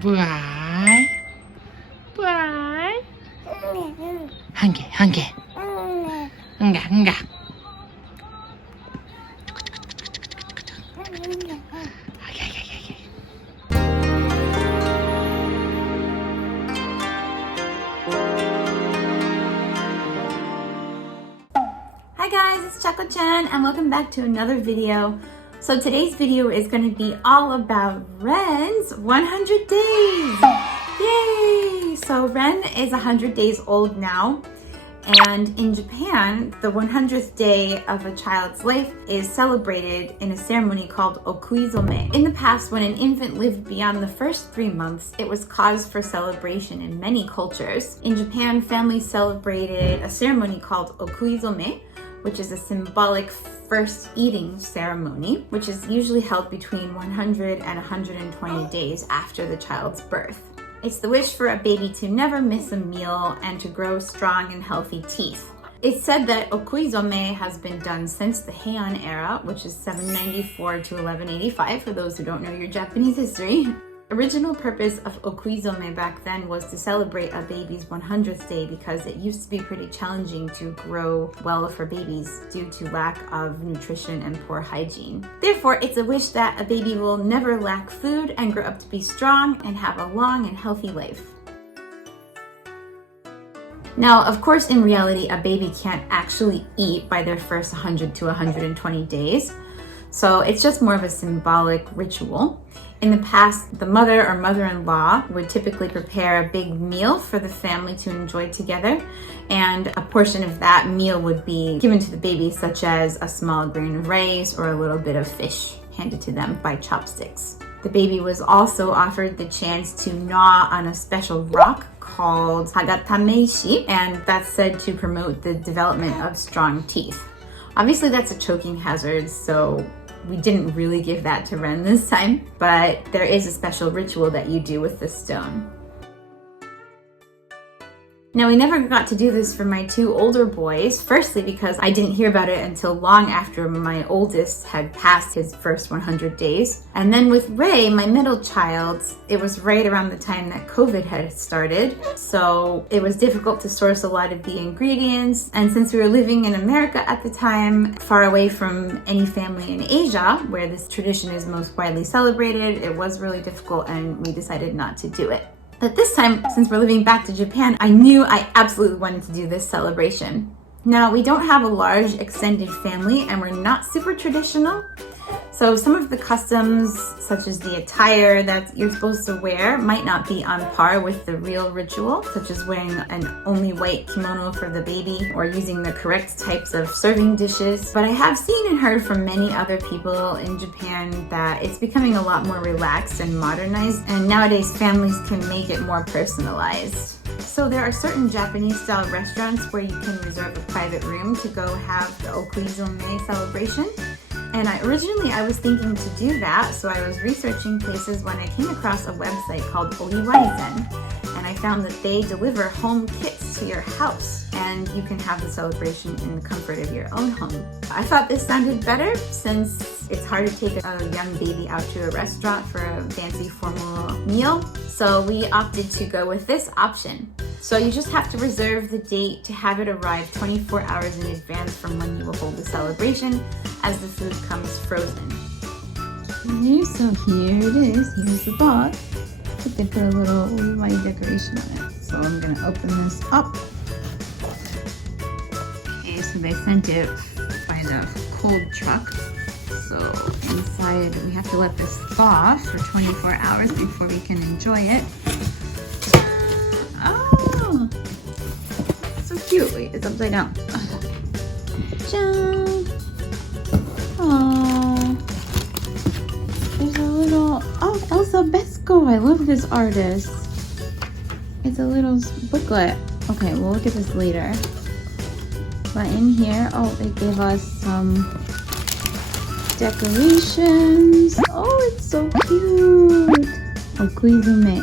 부활. 부활. 한 개, 한 개. 응가, 응가. Hi guys, it's Chako-chan and welcome back to another video. So today's video is going to be all about Ren's 100 days. Yay! So Ren is 100 days old now, and in Japan, the 100th day of a child's life is celebrated in a ceremony called Okuizome. In the past, when an infant lived beyond the first 3 months, it was cause for celebration in many cultures. In Japan, families celebrated a ceremony called Okuizome, which is a symbolic first eating ceremony, which is usually held between 100 and 120 days after the child's birth. It's the wish for a baby to never miss a meal and to grow strong and healthy teeth. It's said that Okuizome has been done since the Heian era, which is 794 to 1185, for those who don't know your Japanese history. Original purpose of Okuizome back then was to celebrate a baby's 100th day because it used to be pretty challenging to grow well for babies due to lack of nutrition and poor hygiene. Therefore, it's a wish that a baby will never lack food and grow up to be strong and have a long and healthy life. Now, of course, in reality, a baby can't actually eat by their first 100 to 120 days. So it's just more of a symbolic ritual. In the past, the mother or mother-in-law would typically prepare a big meal for the family to enjoy together, and a portion of that meal would be given to the baby, such as a small grain of rice or a little bit of fish handed to them by chopsticks. The baby was also offered the chance to gnaw on a special rock called hagatameishi, and that's said to promote the development of strong teeth. Obviously, that's a choking hazard, so we didn't really give that to Ren this time, but there is a special ritual that you do with the stone. Now, we never got to do this for my two older boys, firstly because I didn't hear about it until long after my oldest had passed his first 100 days. And then with Ray, my middle child, it was right around the time that COVID had started, so it was difficult to source a lot of the ingredients. And since we were living in America at the time, far away from any family in Asia, where this tradition is most widely celebrated, it was really difficult and we decided not to do it. But this time, since we're living back to Japan, I knew I absolutely wanted to do this celebration. Now, we don't have a large extended family and we're not super traditional. So some of the customs, such as the attire that you're supposed to wear, might not be on par with the real ritual, such as wearing an only white kimono for the baby or using the correct types of serving dishes. But I have seen and heard from many other people in Japan that it's becoming a lot more relaxed and modernized, and nowadays families can make it more personalized. So there are certain Japanese-style restaurants where you can reserve a private room to go have the Okuizome celebration. And originally I was thinking to do that, so I was researching places when I came across a website called Oliwaizen, and I found that they deliver home kits to your house, and you can have the celebration in the comfort of your own home. I thought this sounded better since it's hard to take a young baby out to a restaurant for a fancy formal meal, so we opted to go with this option. So you just have to reserve the date to have it arrive 24 hours in advance from when you will hold the celebration, as the food comes frozen. Okay, so here it is. Here's the box. But they put a little white decoration on it. So I'm gonna open this up. Okay, so they sent it by the cold truck. So inside we have to let this thaw for 24 hours before we can enjoy it. Oh, so cute. Wait, it's upside down. Ciao. Aww. There's a little, oh, Elsa Besco. I love this artist. It's a little booklet. Okay, we'll look at this later. But in here, oh, it gave us some decorations. Oh, it's so cute. Okuizome.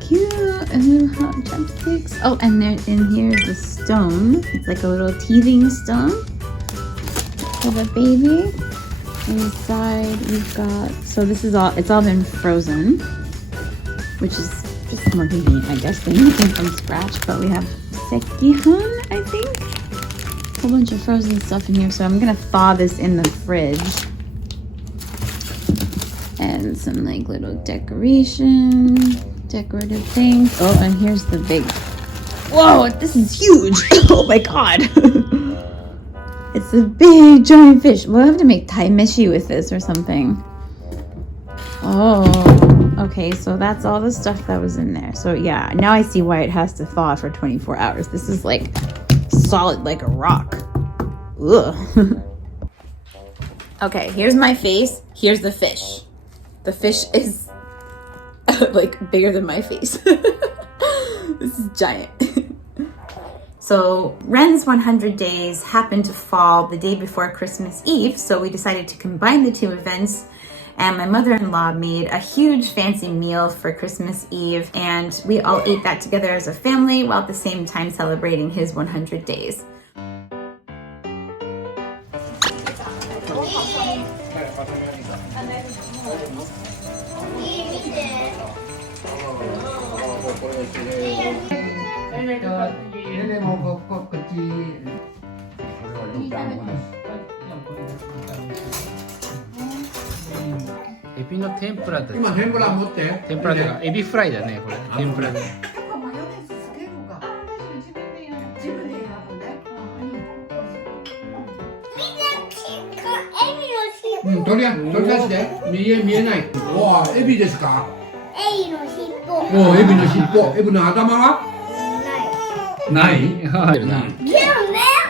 Cute. And little hot chopsticks. Oh, and there in here is the stone. It's like a little teething stone for the baby. Inside we've got, so this is all, it's all been frozen. which is just more convenient, I guess, than making from scratch. But we have sekihan, I think. A whole bunch of frozen stuff in here. So I'm gonna thaw this in the fridge. And some like little decorative things. Oh, and here's the big, whoa, this is huge. Oh my god. It's a big giant fish. We'll have to make Thai meshi with this or something. Oh, okay, so that's all the stuff that was in there. So yeah, now I see why it has to thaw for 24 hours. This is like solid like a rock. Ugh. Okay, here's my face. Here's the fish. The fish is like bigger than my face. This is giant. So Ren's 100 days happened to fall the day before Christmas Eve, so we decided to combine the two events, and my mother-in-law made a huge fancy meal for Christmas Eve, and we all ate that together as a family while at the same time celebrating his 100 days. Ebi no tempuraだ。今天ぷら持って。天ぷらとかエビフライだねこれ。天ぷらで。取り出して見えない。おお、エビですか。エビの尻尾。おお、エビの尻尾。エビの頭はない。あるな。でもね、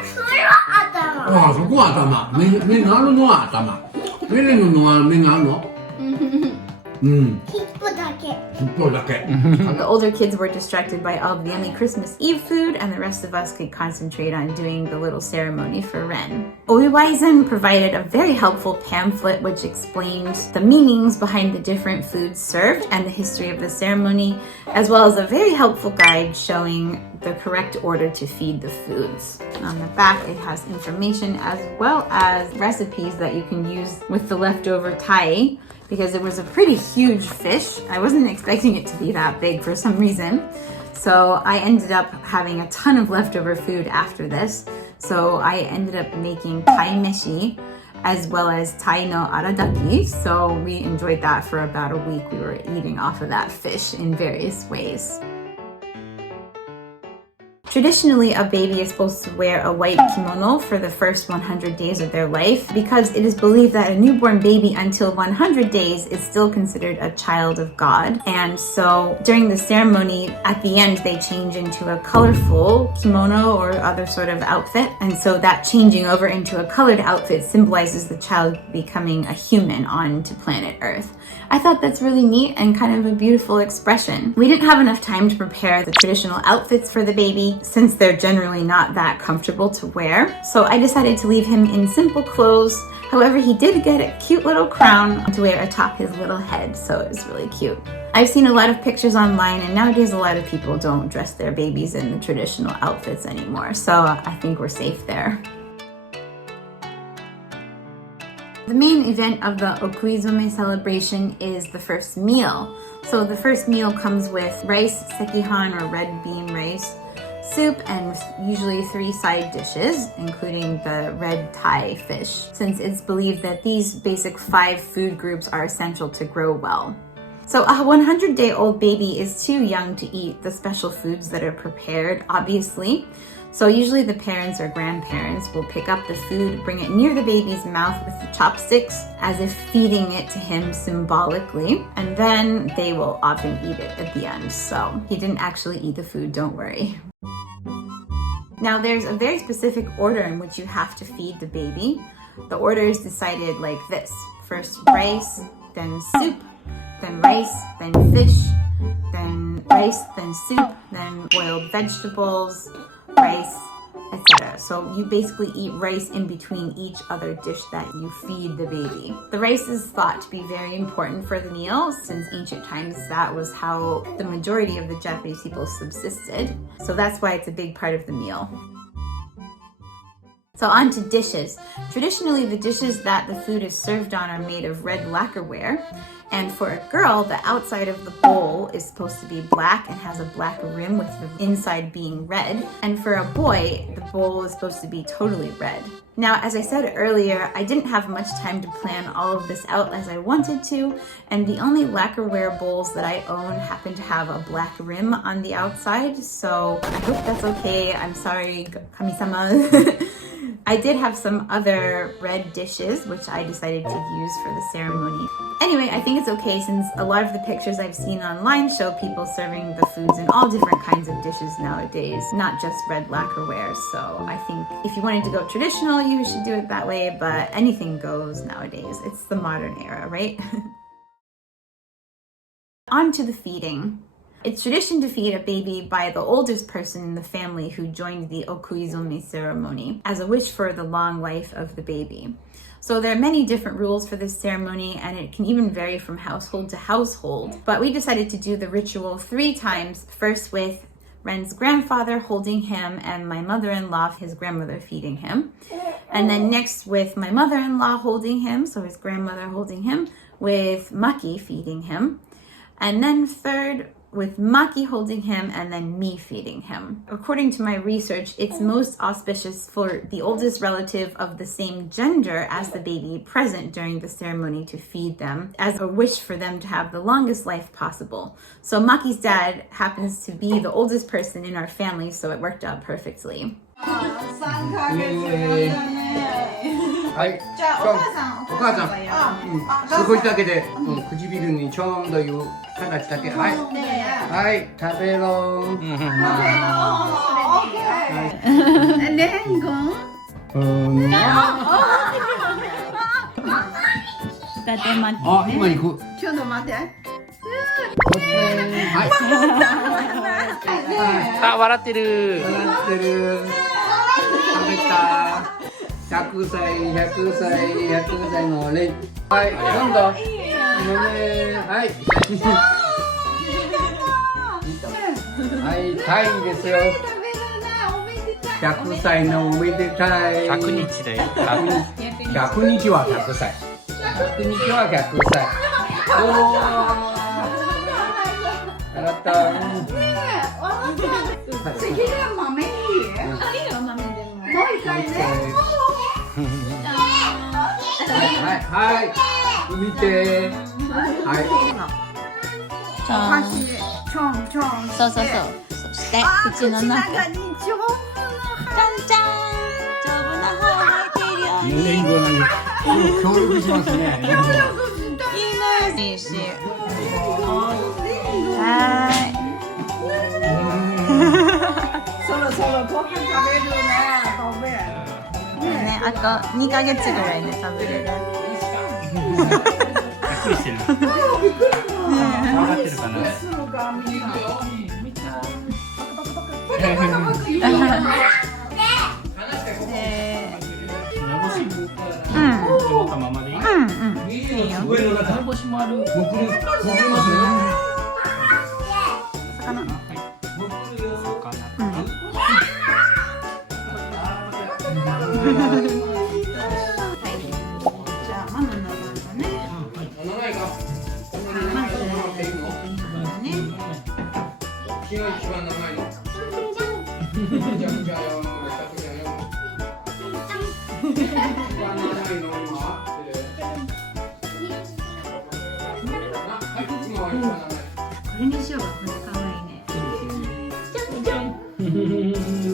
それは頭。ああ、そこは頭。目があるのは頭。目れるのは目があるの。うん。尻尾だけ。尻尾だけ。The older kids were distracted by all the yummy Christmas Eve food, and the rest of us could concentrate on doing the little ceremony for Ren. Okuizome provided a very helpful pamphlet which explained the meanings behind the different foods served and the history of the ceremony, as well as a very helpful guide showing the correct order to feed the foods. On the back, it has information as well as recipes that you can use with the leftover Thai, because it was a pretty huge fish. I wasn't expecting it to be that big for some reason. So I ended up having a ton of leftover food after this. So I ended up making Thai meshi as well as Thai no aradaki. So we enjoyed that for about a week. We were eating off of that fish in various ways. Traditionally, a baby is supposed to wear a white kimono for the first 100 days of their life because it is believed that a newborn baby until 100 days is still considered a child of God. And so during the ceremony, at the end, they change into a colorful kimono or other sort of outfit. And so that changing over into a colored outfit symbolizes the child becoming a human onto planet Earth. I thought that's really neat and kind of a beautiful expression. We didn't have enough time to prepare the traditional outfits for the baby since they're generally not that comfortable to wear. So I decided to leave him in simple clothes. However, he did get a cute little crown to wear atop his little head, so it was really cute. I've seen a lot of pictures online, and nowadays a lot of people don't dress their babies in the traditional outfits anymore, so I think we're safe there. The main event of the Okuizome celebration is the first meal. So the first meal comes with rice, sekihan or red bean rice, soup, and usually 3 side dishes, including the red Thai fish, since it's believed that these basic 5 food groups are essential to grow well. So a 100-day-old baby is too young to eat the special foods that are prepared, obviously. So usually the parents or grandparents will pick up the food, bring it near the baby's mouth with the chopsticks, as if feeding it to him symbolically, and then they will often eat it at the end. So he didn't actually eat the food, don't worry. Now there's a very specific order in which you have to feed the baby. The order is decided like this. First rice, then soup, then rice, then fish, then rice, then soup, then boiled vegetables, rice, etc. So you basically eat rice in between each other dish that you feed the baby. The rice is thought to be very important for the meal. Since ancient times, that was how the majority of the Japanese people subsisted. So that's why it's a big part of the meal. So on to dishes. Traditionally, the dishes that the food is served on are made of red lacquerware. And for a girl, the outside of the bowl is supposed to be black and has a black rim with the inside being red. And for a boy, the bowl is supposed to be totally red. Now, as I said earlier, I didn't have much time to plan all of this out as I wanted to, and the only lacquerware bowls that I own happen to have a black rim on the outside, so I hope that's okay. I'm sorry, kami-sama. I did have some other red dishes, which I decided to use for the ceremony. Anyway, I think it's okay since a lot of the pictures I've seen online show people serving the foods in all different kinds of dishes nowadays, not just red lacquerware. So I think if you wanted to go traditional, you should do it that way, but anything goes nowadays. It's the modern era, right? On to the feeding. It's tradition to feed a baby by the oldest person in the family who joined the Okuizome ceremony as a wish for the long life of the baby. So there are many different rules for this ceremony, and it can even vary from household to household. But we decided to do the ritual 3 times, first with Ren's grandfather holding him and my mother-in-law, his grandmother, feeding him. And then next with my mother-in-law holding him, so his grandmother holding him, with Maki feeding him. And then third, with Maki holding him and then me feeding him. According to my research, it's most auspicious for the oldest relative of the same gender as the baby present during the ceremony to feed them as a wish for them to have the longest life possible. So Maki's dad happens to be the oldest person in our family, so it worked out perfectly. はいじゃあお母さんお母さん少しだけで唇にちょうどいう形だけはいはい食べろレンゴンだって待ってあ、今行くちょっと待ってあ、笑ってる。笑ってる食べた100歳、100歳、100歳のレイはい、どんどんはいはい、タイですよ100歳のおめでたい100日だよ。100日は100歳100日は100歳おー笑った責任豆いいもう一回ねはい見てはいお箸でちょんちょんそうそうそうそして口の中口の中に丈夫なちゃんちゃん丈夫な方が入っているようにレンゴなんで協力しますねいいねいいしはいそろそろご飯食べるね食べねあと2ヶ月ぐらいで食べれるびっくりしてる。分かってるかな。するかみんな持ったままでいい。いいよ。上の中梅干しもある。僕ますねじゃあママの番だね長いかこんなに長いのもらっていいの気が一番長いのじゃじゃよ一番長いの今はい今は一番長いこれにしようかこれかわいいねじゃんこれもいいよ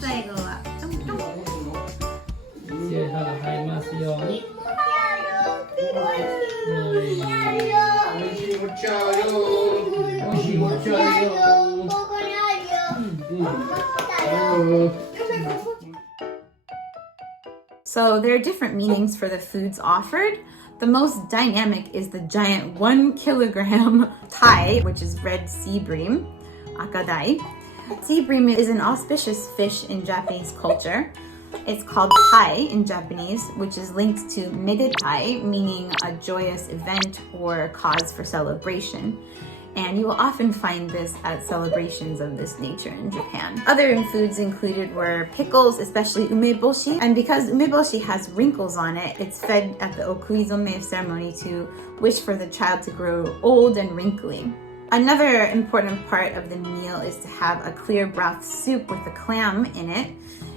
最後は歯が生えますように。おいしいお茶よおいしいお茶よここにあるよ。 So there are different meanings for the foods offered. The most dynamic is the giant 1 kilogram Thai, which is red sea bream, akadai. Sea bream is an auspicious fish in Japanese culture. It's called tai in Japanese, which is linked to medetai, meaning a joyous event or cause for celebration. And you will often find this at celebrations of this nature in Japan. Other foods included were pickles, especially umeboshi. And because umeboshi has wrinkles on it, it's fed at the Okuizome Ceremony to wish for the child to grow old and wrinkly. Another important part of the meal is to have a clear broth soup with a clam in it.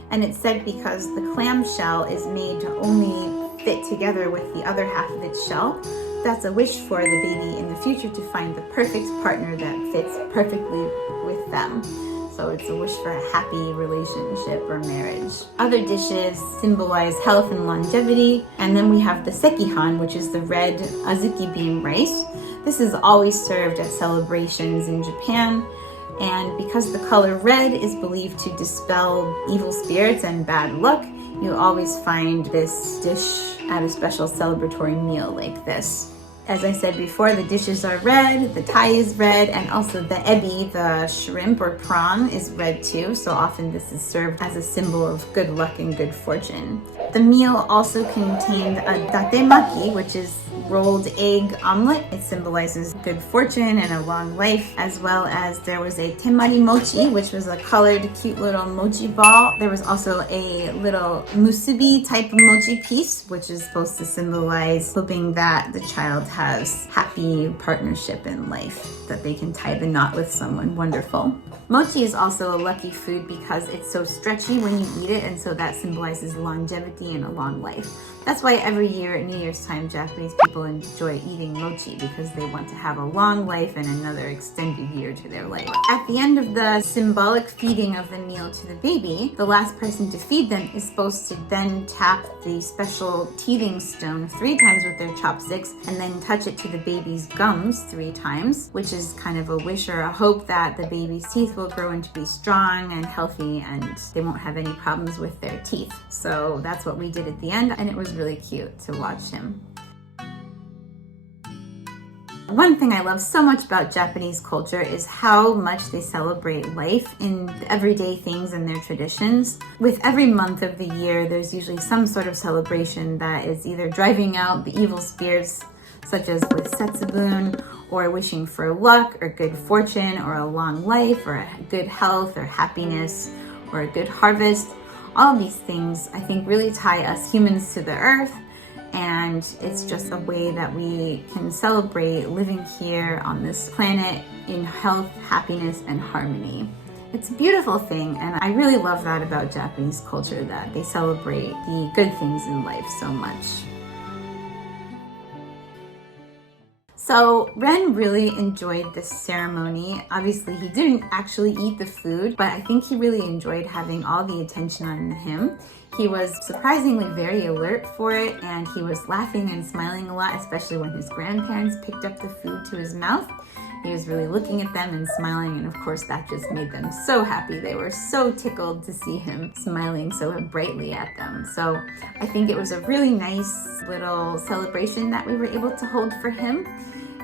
And it's said because the clam shell is made to only fit together with the other half of its shell. That's a wish for the baby in the future to find the perfect partner that fits perfectly with them. So it's a wish for a happy relationship or marriage. Other dishes symbolize health and longevity. And then we have the sekihan, which is the red azuki bean rice. This is always served at celebrations in Japan. And because the color red is believed to dispel evil spirits and bad luck, you always find this dish at a special celebratory meal like this. As I said before, the dishes are red, the Thai is red, and also the ebi, the shrimp or prawn, is red too. So often this is served as a symbol of good luck and good fortune. The meal also contained a datemaki, which is rolled egg omelet. It symbolizes good fortune and a long life, as well as there was a temari mochi, which was a colored cute little mochi ball. There was also a little musubi type of mochi piece, which is supposed to symbolize hoping that the child has happy partnership in life, that they can tie the knot with someone wonderful. Mochi is also a lucky food because it's so stretchy when you eat it, and so that symbolizes longevity and a long life. That's why every year at New Year's time, Japanese people enjoy eating mochi because they want to have a long life and another extended year to their life. At the end of the symbolic feeding of the meal to the baby, the last person to feed them is supposed to then tap the special teething stone 3 times with their chopsticks and then touch it to the baby's gums 3 times, which is kind of a wish or a hope that the baby's teeth will grow into be strong and healthy and they won't have any problems with their teeth. So that's what we did at the end, and it was really cute to watch him. One thing I love so much about Japanese culture is how much they celebrate life in everyday things and their traditions. With every month of the year, there's usually some sort of celebration that is either driving out the evil spirits, such as with Setsubun, or wishing for luck or good fortune or a long life or good health or happiness or a good harvest. All of these things, I think, really tie us humans to the earth, and it's just a way that we can celebrate living here on this planet in health, happiness, and harmony. It's a beautiful thing, and I really love that about Japanese culture, that they celebrate the good things in life so much. So Ren really enjoyed this ceremony. Obviously, he didn't actually eat the food, but I think he really enjoyed having all the attention on him. He was surprisingly very alert for it, and he was laughing and smiling a lot, especially when his grandparents picked up the food to his mouth. He was really looking at them and smiling, and of course that just made them so happy. They were so tickled to see him smiling so brightly at them. So I think it was a really nice little celebration that we were able to hold for him.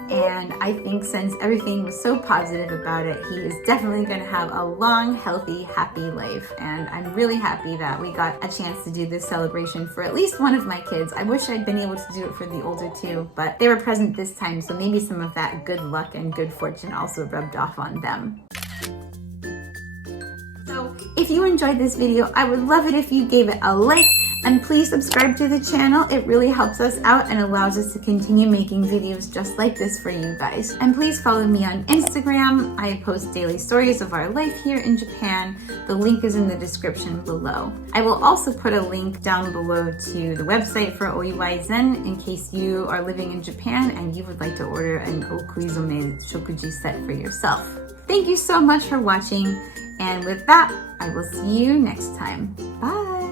And I think since everything was so positive about it, he is definitely going to have a long, healthy, happy life. And I'm really happy that we got a chance to do this celebration for at least one of my kids. I wish I'd been able to do it for the older 2, but they were present this time, so maybe some of that good luck and good fortune also rubbed off on them. So if you enjoyed this video, I would love it if you gave it a like. And please subscribe to the channel. It really helps us out and allows us to continue making videos just like this for you guys. And please follow me on Instagram. I post daily stories of our life here in Japan. The link is in the description below. I will also put a link down below to the website for Okuizome in case you are living in Japan and you would like to order an Okuizome shokuji set for yourself. Thank you so much for watching. And with that, I will see you next time. Bye!